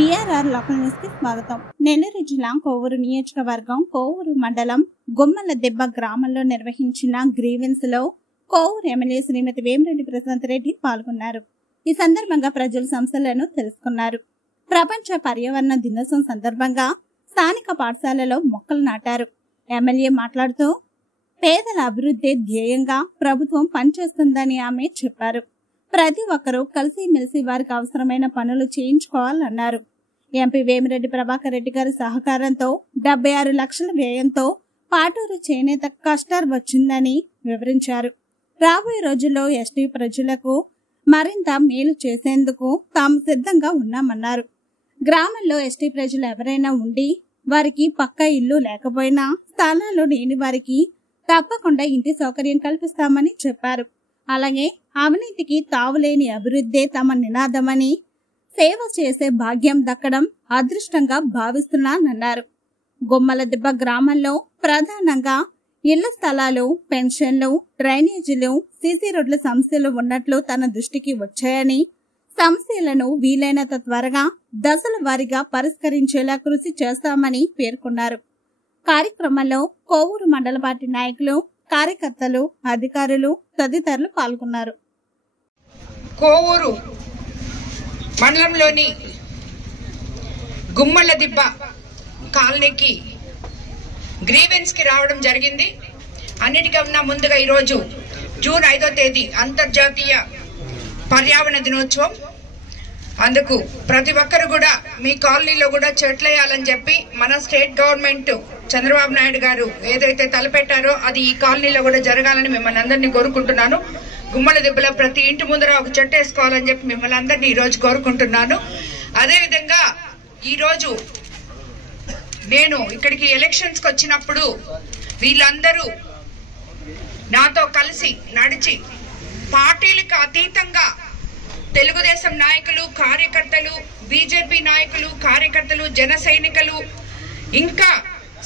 BRR local news కి స్వాగతం. నెల్లూరు జిల్లా కోవూరు నియోజకవర్గం కోవూరు మండలం గుమ్మల దెబ్బ గ్రామంలో నిర్వహించిన గ్రీవెన్స్ లో కోవూరు ఎమ్మెల్యే శ్రీమతి వేమిరెడ్డి ప్రశాంత్ రెడ్డి పాల్గొన్నారు. ఈ సందర్భంగా ప్రజల సమస్యలను తెలుసుకున్నారు. ప్రపంచ పర్యావరణ దినోత్సవం సందర్భంగా స్థానిక పాఠశాలలో మొక్కలు నాటారు. ఎమ్మెల్యే మాట్లాడుతూ పేదల అభివృద్ధి ధ్యేయంగా ప్రభుత్వం పనిచేస్తుందని ఆమె చెప్పారు. ప్రతి ఒక్కరూ కలిసిమెలిసి వారికి అవసరమైన పనులు చేయించుకోవాలన్నారు. ఎంపీ వేమిరెడ్డి ప్రభాకర్ రెడ్డి గారి సహకారంతో 76 లక్షల వ్యయంతో పాటూరు చేనేత కస్టర్ వచ్చిందని వివరించారు. రాబోయే రోజుల్లో ఎస్టీ ప్రజలకు మరింత మేలు చేసేందుకు తాము సిద్ధంగా ఉన్నామన్నారు. గ్రామంలో ఎస్టీ ప్రజలు ఎవరైనా ఉండి వారికి పక్కా ఇల్లు లేకపోయినా స్థలాలు లేని వారికి తప్పకుండా ఇంటి సౌకర్యం కల్పిస్తామని చెప్పారు. అలాగే అవినీతికి తావులేని అభివృద్ధే తమ నినాదమని, సేవ చేసే భాగ్యం దక్కడం అదృష్టంగా భావిస్తున్నానన్నారు. గుమ్మల దిబ్బ గ్రామంలో ప్రధానంగా ఇళ్ల స్థలాలు, పెన్షన్లు, డ్రైనేజీలు, సీసీ రోడ్ల సమస్యలు ఉన్నట్లు తన దృష్టికి వచ్చాయని, సమస్యలను వీలైనంత త్వరగా దశల వారీగా పరిష్కరించేలా కృషి చేస్తామని పేర్కొన్నారు. కార్యక్రమంలో కోవూరు మండల పార్టీ నాయకులు, కార్యకర్తలు, అధికారులు తదితరులు పాల్గొన్నారు. కోవూరు మండలంలోని గుమ్మల దిబ్బ కాలనీకి గ్రీవెన్స్ కి రావడం జరిగింది. అన్నిటికన్నా ముందుగా ఈరోజు జూన్ 5వ తేదీ అంతర్జాతీయ పర్యావరణ దినోత్సవం. అందుకు ప్రతి ఒక్కరు కూడా మీ కాలనీలో కూడా చెట్లేయాలని చెప్పి మన స్టేట్ గవర్నమెంట్ చంద్రబాబు నాయుడు గారు ఏదైతే తలపెట్టారో అది ఈ కాలనీలో కూడా జరగాలని మిమ్మల్ని అందరినీ కోరుకుంటున్నాను. గుమ్మల దెబ్బలో ప్రతి ఇంటి ముందర ఒక చెట్టు వేసుకోవాలని చెప్పి మిమ్మల్ని అందరినీ ఈ రోజు కోరుకుంటున్నాను. అదేవిధంగా ఈ రోజు నేను ఇక్కడికి ఎలక్షన్స్ కి వచ్చినప్పుడు వీళ్ళందరూ నాతో కలిసి నడిచి పార్టీలకు అతీతంగా తెలుగుదేశం నాయకులు, కార్యకర్తలు, బీజేపీ నాయకులు, కార్యకర్తలు, జన సైనికులు, ఇంకా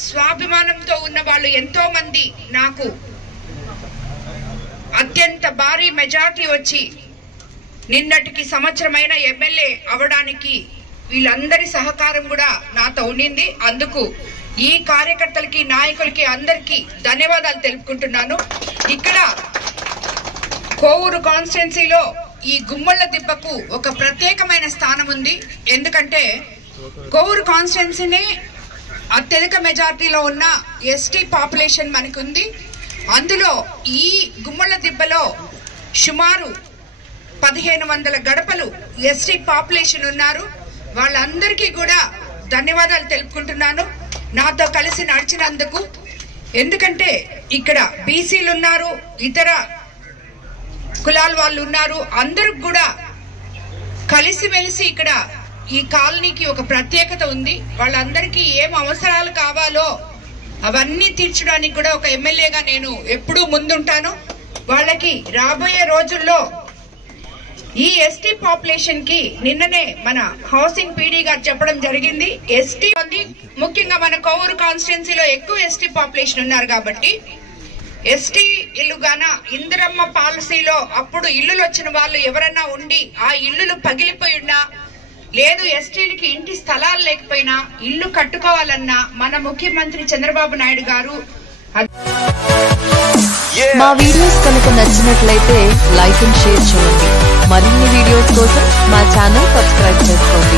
స్వాభిమానంతో ఉన్న వాళ్ళు ఎంతో మంది నాకు అత్యంత భారీ మెజార్టీ వచ్చి నిన్నటికి సంవత్సరమైన ఎమ్మెల్యే అవడానికి వీళ్ళందరి సహకారం కూడా నాతో ఉండింది. అందుకు ఈ కార్యకర్తలకి, నాయకులకి అందరికీ ధన్యవాదాలు తెలుపుకుంటున్నాను. ఇక్కడ కోవూరు కాన్స్టిట్యున్సీలో ఈ గుమ్మల దిబ్బకు ఒక ప్రత్యేకమైన స్థానం ఉంది. ఎందుకంటే కోవూరు కాన్స్టిట్యున్సీనే అత్యధిక మెజార్టీలో ఉన్న ఎస్టీ పాపులేషన్ మనకుంది. అందులో ఈ గుమ్మల దిబ్బలో సుమారు 1500 గడపలు ఎస్టీ పాపులేషన్ ఉన్నారు. వాళ్ళందరికీ కూడా ధన్యవాదాలు తెలుపుకుంటున్నాను నాతో కలిసి నడిచినందుకు. ఎందుకంటే ఇక్కడ బీసీలు ఉన్నారు, ఇతర కులాల వాళ్ళు ఉన్నారు. అందరికి కూడా కలిసిమెలిసి ఇక్కడ ఈ కాలనీకి ఒక ప్రత్యేకత ఉంది. వాళ్ళందరికీ ఏం అవసరాలు కావాలో అవన్నీ తీర్చడానికి కూడా ఒక ఎమ్మెల్యేగా నేను ఎప్పుడూ ముందుంటాను. వాళ్ళకి రాబోయే రోజుల్లో ఈ ఎస్టీ పాపులేషన్ కి నిన్ననే మన హౌసింగ్ పీడీ గారు చెప్పడం జరిగింది. ఎస్టీ ముఖ్యంగా మన కోవూరు కాన్స్టిట్యున్సీలో ఎక్కువ ఎస్టీ పాపులేషన్ ఉన్నారు కాబట్టి ఎస్టీ ఇల్లుగాన ఇందిరమ్మ పాలసీలో అప్పుడు ఇల్లులు వచ్చిన వాళ్ళు ఎవరన్నా ఉండి ఆ ఇల్లులు పగిలిపోయి ఉన్నా, లేదు ఎస్టీలకి ఇంటి స్థలాలు లేకపోయినా ఇల్లు కట్టుకోవాలన్నా మన ముఖ్యమంత్రి చంద్రబాబు నాయుడు గారు. మా వీడియోస్ కనుక నచ్చినట్లయితే లైక్ అండ్ షేర్ చేయండి. మరిన్ని వీడియోస్ కోసం మా ఛానల్ సబ్స్క్రైబ్ చేసుకోండి.